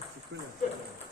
infatti, quello è il problema.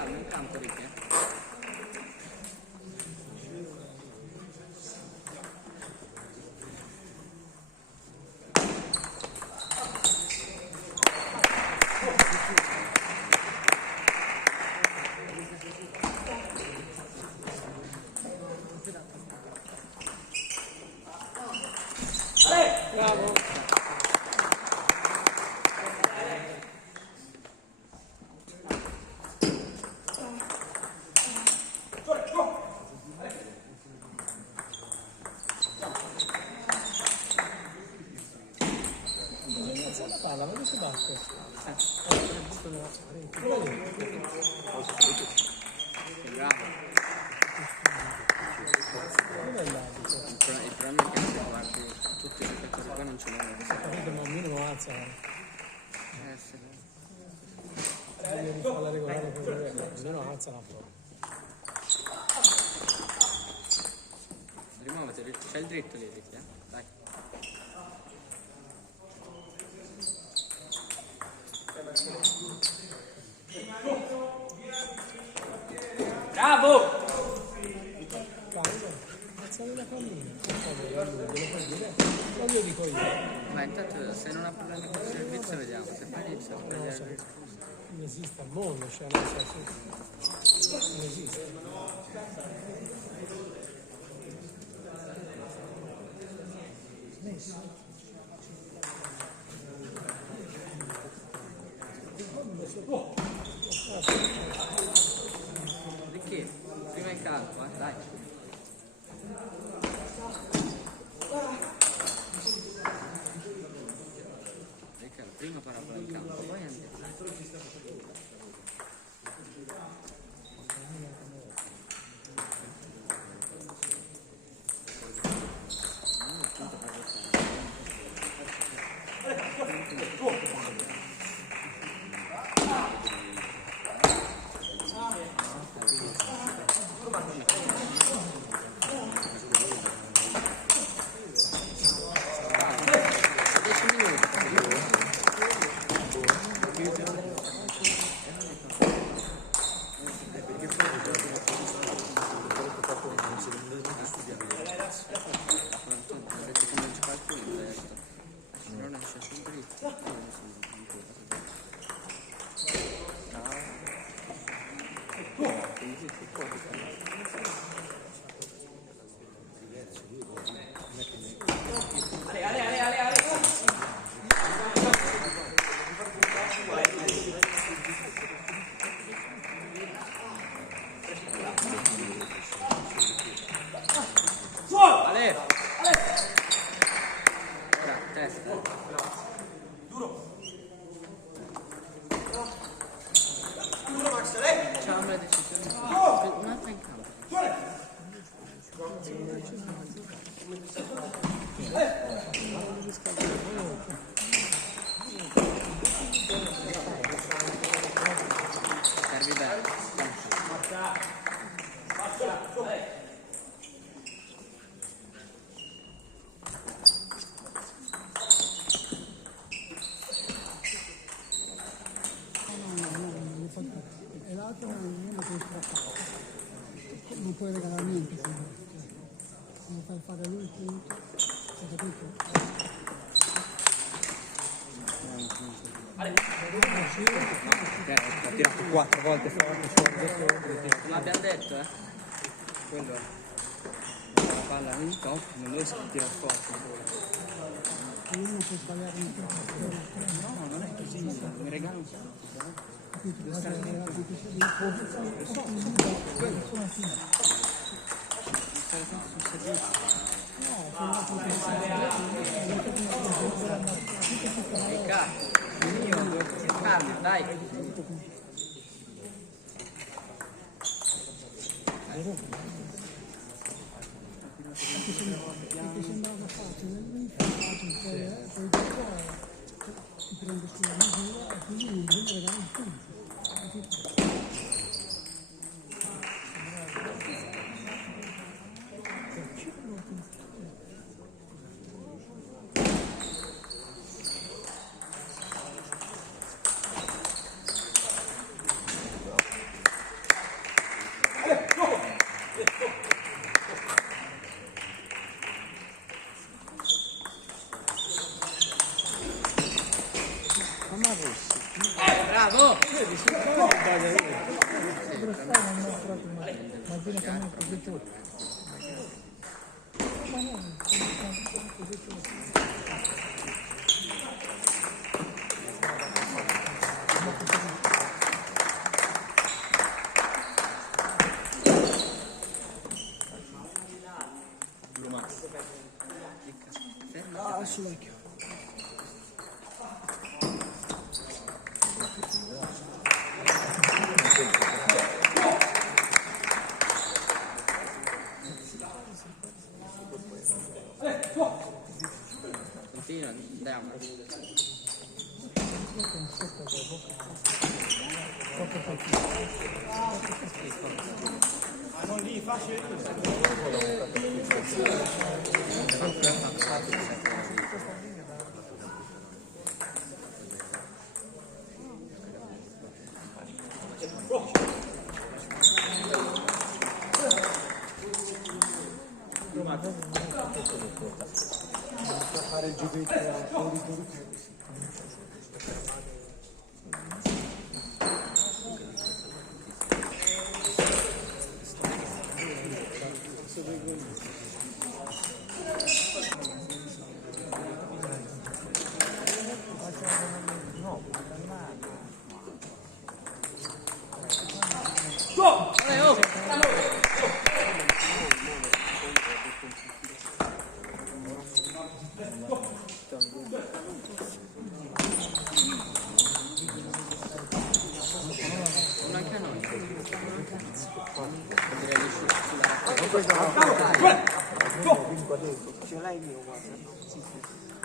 In campo di che? Bravo! La palla, ma dove si batte? Che bravo. Dove è l'arbitro? Il problema è che se guardi tutti i giocatori qua non ce l'hanno. Capito, ma minimo alza. Sì. Devi rifarla regolare per vedere. Almeno alza la fuori. Rimuovete, c'è il dritto lì, Ricky, dai. Bravo! Alzare la pallina. Lo dico io. Ma intanto se non ha problemi con il servizio vediamo, se poi inizia a sbagliare. Non esiste al mondo, cioè non esiste. Smesso. Ricky, prima in campo, dai. Ricky, prima parabola in campo, poi andiamo. Facciamo le decisioni. Un'altra in campo. Servi bene. E l'altro non puoi regalare niente, non fai fare lui il punto, hai capito? Ha tirato 4 volte forte. L'abbiamo detto, quello la palla in top, non lo si tira forte. Uno può sbagliare un po'. No, non è così, mi regalo un po'. Capito? Guarda, Stare sempre sul servizio. Ricca, calma, dai. Perché sembrava facile, lui fa facile, poi dopo ti prende sulla misura e quindi mi regala il punto. Bravo! Però stai non è proprio male, immagino che non è così tutto. Ma no, non è così tutto. Ah, sull'occhio. Continua, andiamo. Non lì, facile. Fare il giubbetto fuori. Ce l'hai il mio, guarda. Sì, sì.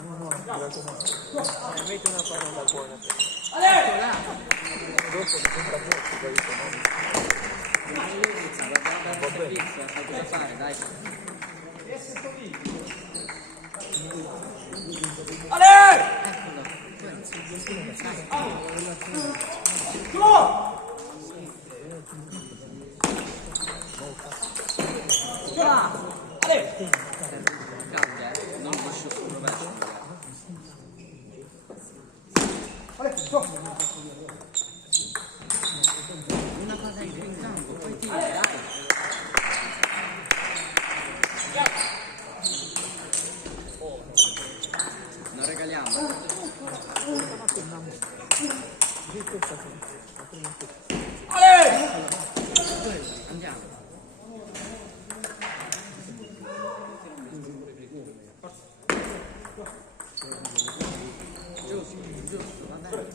No, metti una parola buona. Dopo mi sembra molto questo, Cosa fare, dai. Non lascio sul rovescio. Una cosa in più in campo, poi ti non regaliamo. Andiamo. Giusto, va bene.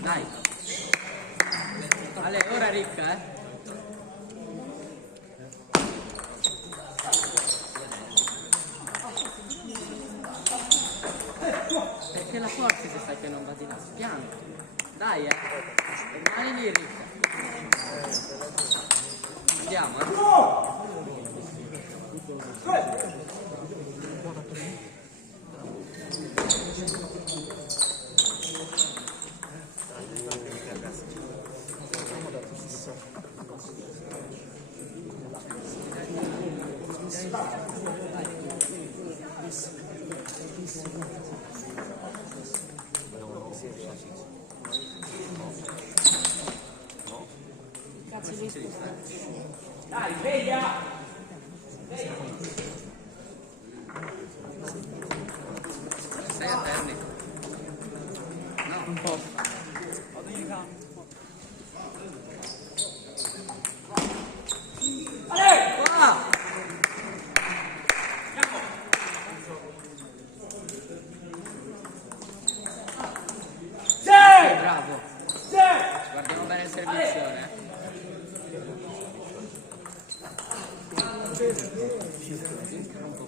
Dai. Ale, ora Ricca, Perché la forza se sai che non va di là, piano. Dai, rimani lì Ricca. Andiamo, Dai, sveglia!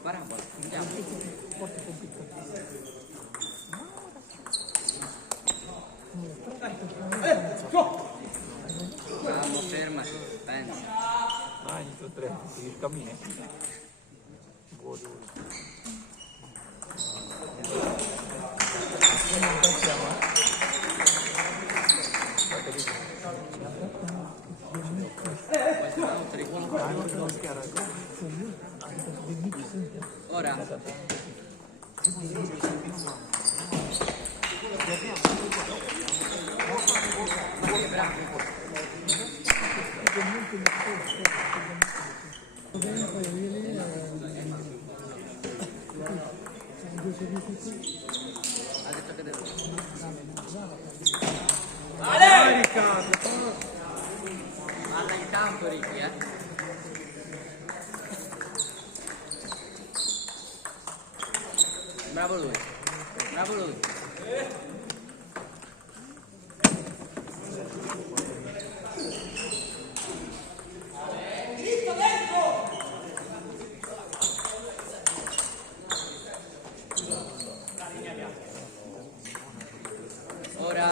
parabola, andiamo. Forte complicatissimo. Calmo, ferma, pensa. Ah, inizio 3, il cammino. Buono. Ora. Ha detto che devo. Guarda in campo Ricky, Bravo lui, bravo lui. Ora.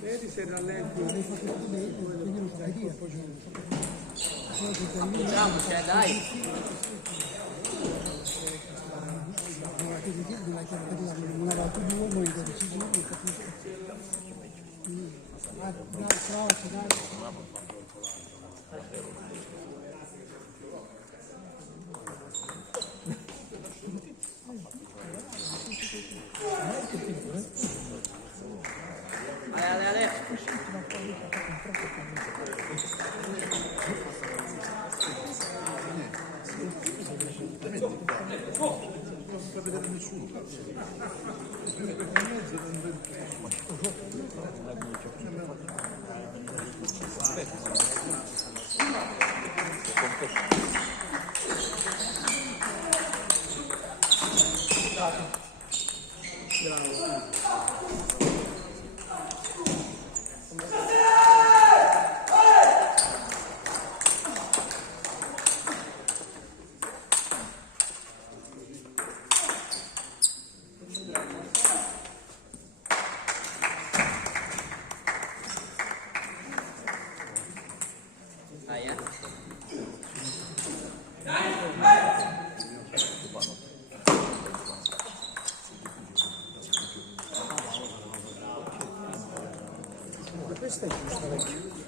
Vedi se rallenti, hai fatto tutto bene, quindi non fai via, poi Facciamo, cioè dai. non aveva più l'uomo in decisione, capito? Dai, forza, dai. Ale. Questa è giusta, vecchio.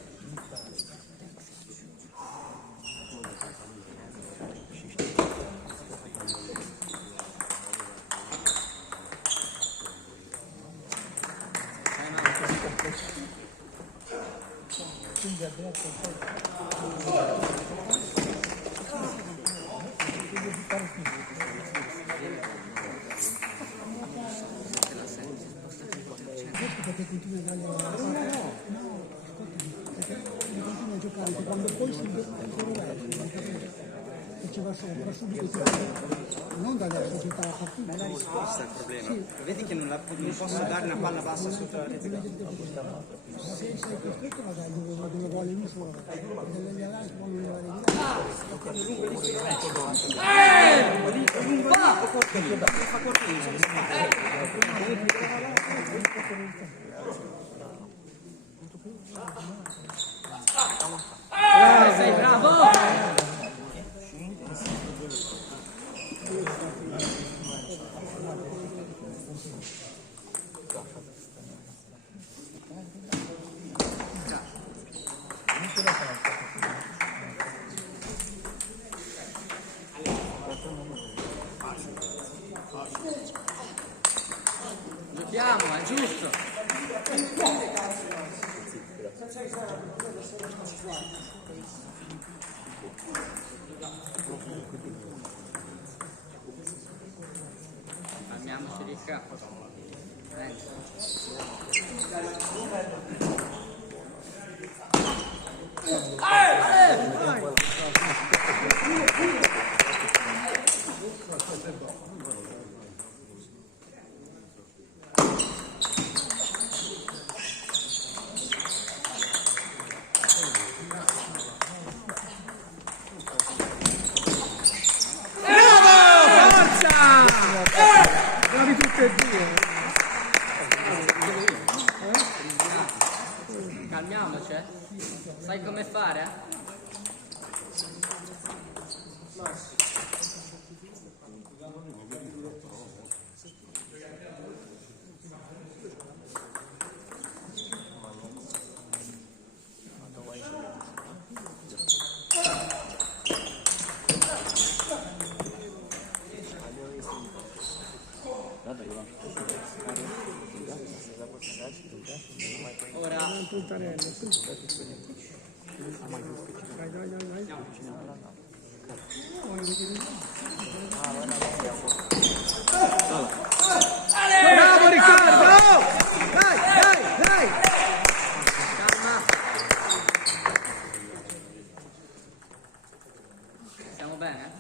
Quindi ha detto perché continua a dargli continua a giocare quando poi si faceva sopra subito non da adesso giocare la partita. Ma è la risposta al problema. Sì. Vedi che non posso dare una palla bassa sotto la rete. Se sei costretto magari dove vuole lui solo degli avanti non mi va Sei bravo! Giochiamo, è giusto. Calmiamoci di capo. Sai come fare? Ora Puntarello, sì. Vai, vai, vai, vai. Bravo Riccardo! Dai, dai, dai! calma. Stiamo bene?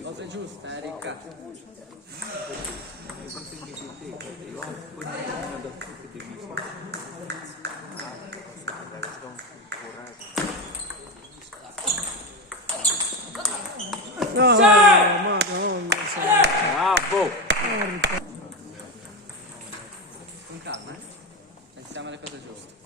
Cosa giusta, Ricca? No, madonna, Bravo! Con calma, pensiamo alle cose giuste.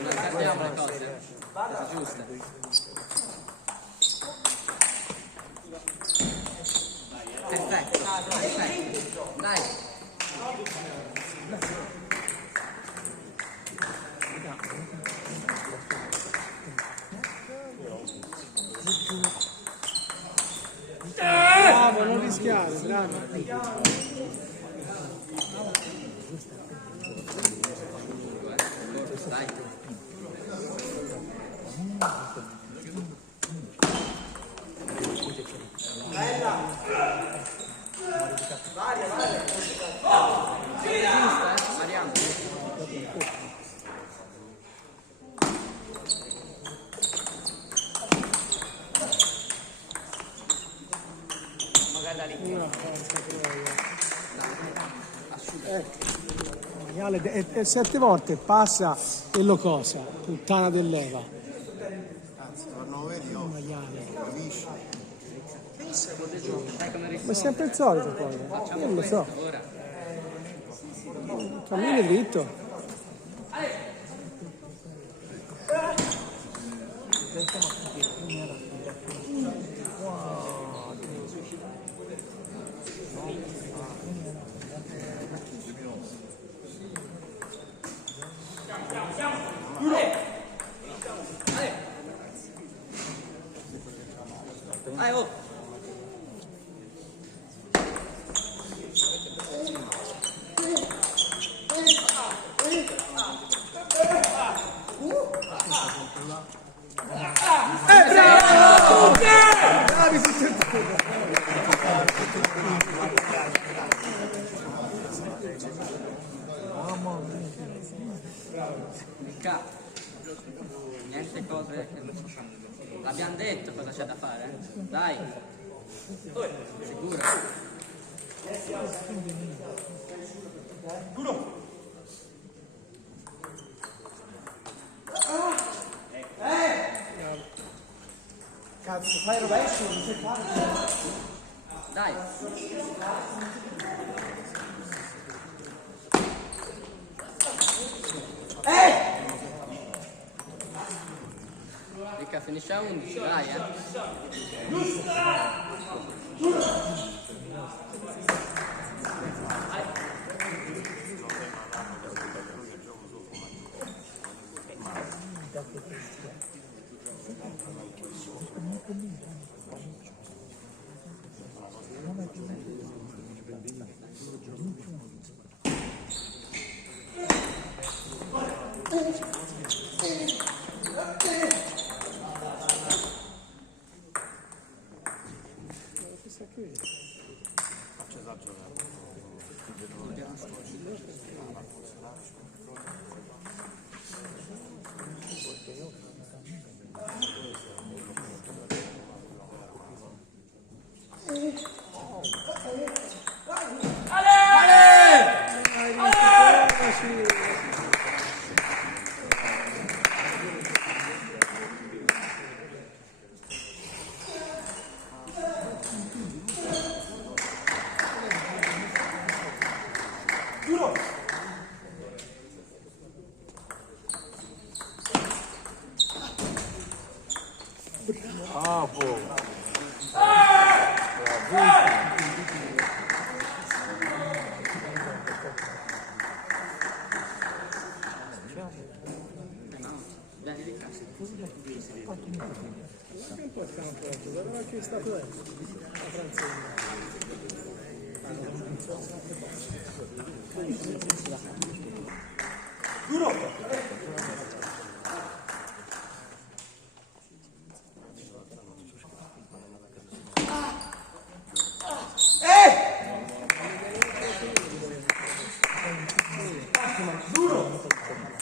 Non cambiamo le cose giuste. Perfetto, perfetto. Dai. bravo, non rischiare, bravo. Dai. Giusta, Mariano. Una forza troia. Maiale, e 7 volte passa e lo cosa, puttana dell'Eva. Maiale. Sai come Ma è rispondo? sempre il solito poi. Io non lo so. Ora. Cammino dritto. Dai, oh. Bravi tutti e due. Ricca. Niente cose che... Abbiamo detto cosa c'è da fare. Dai. Sicuro. Cazzo, fai rovescio, non sai fare. Dai. Ricca, finisce a 11, dai, Bravo! Bravissimo! Bene di casa. Anche un po' il campo oggi, dove era che è stato la Francesca.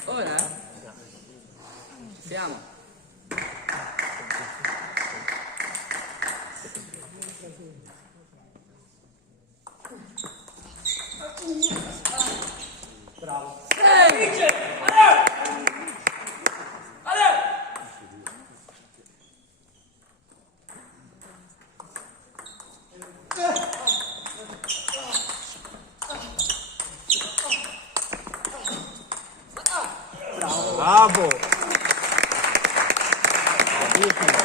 Ora? Ci siamo. Bravo! Bravissimo!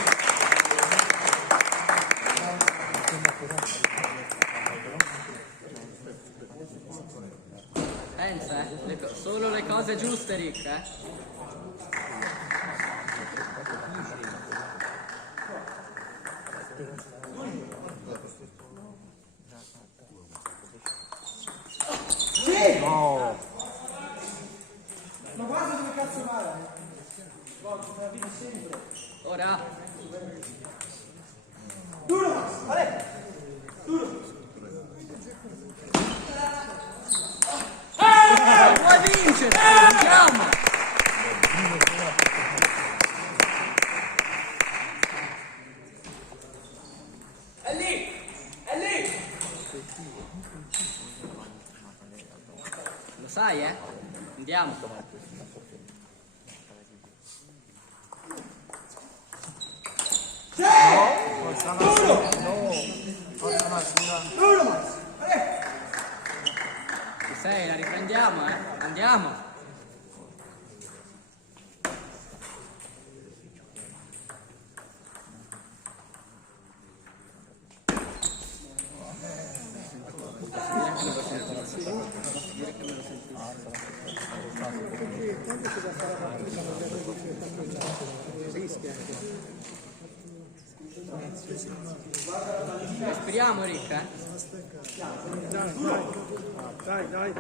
Pensa, solo le cose giuste, Rick, No! Ora? Vuoi vincere? Andiamo! È lì! È lì! Lo sai, Andiamo. Ci sei, la riprendiamo, Andiamo. Respiriamo, Rick, Dai.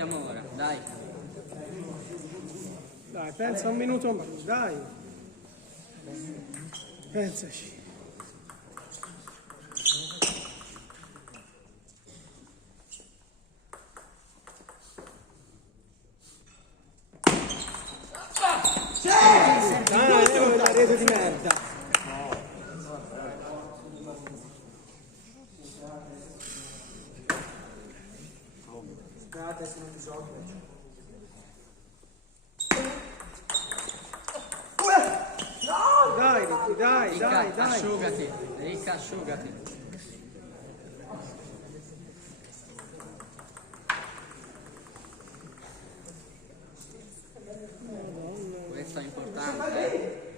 andiamo ora, dai. Dai, pensa un minuto ma dai. Pensaci. La rete di merda. Sperate se non ti giochi. Dai, Ricky, dai, Ricca, dai, dai. asciugati, Ricca, asciugati. Questo è importante.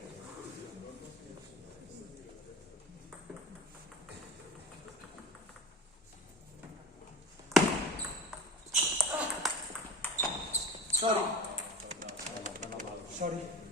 Sorry.